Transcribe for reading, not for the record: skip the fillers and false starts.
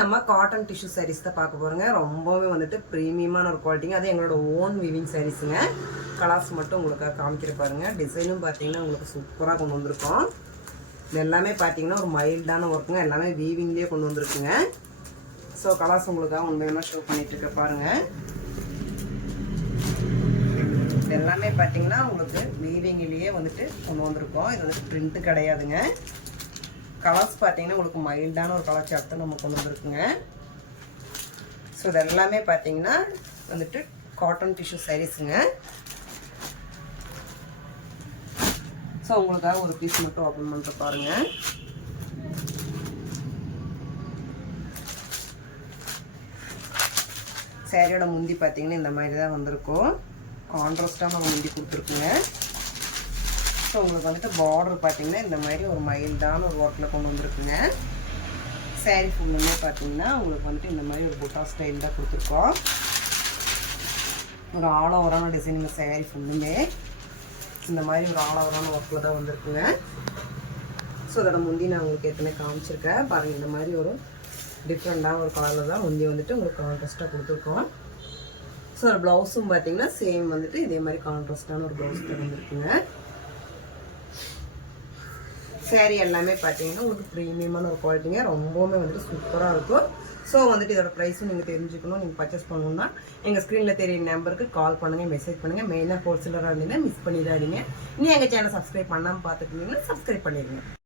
நம்ம cotton tissue saris தான் பார்க்க போகிறோங்க. ரொம்பவே வந்துட்டு ப்ரீமியமான ஒரு குவாலிட்டிங்க. அது எங்களோட ஓன் வீவிங் சாரீஸுங்க. கலர்ஸ் மட்டும் உங்களுக்கு காமிக்கிற பாருங்கள். டிசைனும் பார்த்தீங்கன்னா உங்களுக்கு சூப்பராக கொண்டு வந்திருக்கோம். இது எல்லாமே பார்த்தீங்கன்னா ஒரு மைல்டான ஒர்க்குங்க. எல்லாமே வீவிங்லேயே கொண்டு வந்திருக்குங்க. ஸோ கலர்ஸ் உங்களுக்காக உண்மையாக ஷோ பண்ணிட்டு இருக்க பாருங்கள். இது எல்லாமே பார்த்தீங்கன்னா உங்களுக்கு வீவிங்லேயே வந்துட்டு கொண்டு வந்திருக்கோம். இது வந்துட்டு பிரிண்ட்டு கிடையாதுங்க. கலர்ஸ் பார்த்தீங்கன்னா உங்களுக்கு மைல்டான ஒரு கலர் சார்ட் நம்ம கொண்டு வந்துருக்குங்க. ஸோ இது எல்லாமே பார்த்தீங்கன்னா வந்துட்டு காட்டன் டிஷ்யூ சாரீஸுங்க. ஸோ உங்களுக்காக ஒரு பீஸ் மட்டும் ஓப்பன் பண்ணுற பாருங்க. சாரியோட முந்தி பார்த்தீங்கன்னா இந்த மாதிரி தான் வந்திருக்கும். கான்ட்ராஸ்டாக நம்ம முந்தி கொடுத்துருக்குங்க. ஸோ உங்களுக்கு வந்துட்டு பார்டர் பார்த்தீங்கன்னா இந்த மாதிரி ஒரு மைல்டான ஒரு ஒர்க்கில் கொண்டு வந்துருக்குங்க. சாரீ ஃபுல்லுமே பார்த்தீங்கன்னா உங்களுக்கு வந்துட்டு இந்த மாதிரி ஒரு புட்டா ஸ்டைல் தான் கொடுத்துருக்கோம். ஒரு ஆல் ஓவரான டிசைன் இந்த சாரீ ஃபுல்லுமே இந்த மாதிரி ஒரு ஆல் ஓவரான ஒர்க்கில் தான் வந்திருக்குங்க. ஸோ அதோட முந்தி நான் உங்களுக்கு ஏற்கனவே காமிச்சிருக்கேன் பாருங்கள். இந்த மாதிரி ஒரு டிஃப்ரெண்ட்டாக ஒரு கலரில் தான் முந்தி வந்துட்டு உங்களுக்கு கான்ட்ராஸ்ட்டாக கொடுத்துருக்கோம். ஸோ ஒரு ப்ளவுஸும் பார்த்தீங்கன்னா சேம் வந்துட்டு இதே மாதிரி கான்ட்ராஸ்டான ஒரு ப்ளவுஸ் தான் வந்துருக்குங்க. சாரீ எல்லாமே பார்த்தீங்கன்னா உங்களுக்கு ப்ரீமியமான ஒரு குவாலிட்டிங்க. ரொம்பவுமே வந்துட்டு சூப்பராக இருக்கும். ஸோ வந்துட்டு இதோட ப்ரைஸும் நீங்கள் தெரிஞ்சுக்கணும், நீங்கள் பர்ச்சேஸ் பண்ணணும்னா எங்கள் ஸ்க்ரீனில் தெரிய நம்பருக்கு கால் பண்ணுங்கள், மெசேஜ் பண்ணுங்கள். மெயினாக ஹோல்சேலராக இருந்தீங்கன்னா மிஸ் பண்ணிடாதீங்க. நீ எங்கள் சேனல் சப்ஸ்கிரைப் பண்ணாமல் பார்த்துட்டு இருந்தீங்கன்னா சப்ஸ்கிரைப் பண்ணிடுங்க.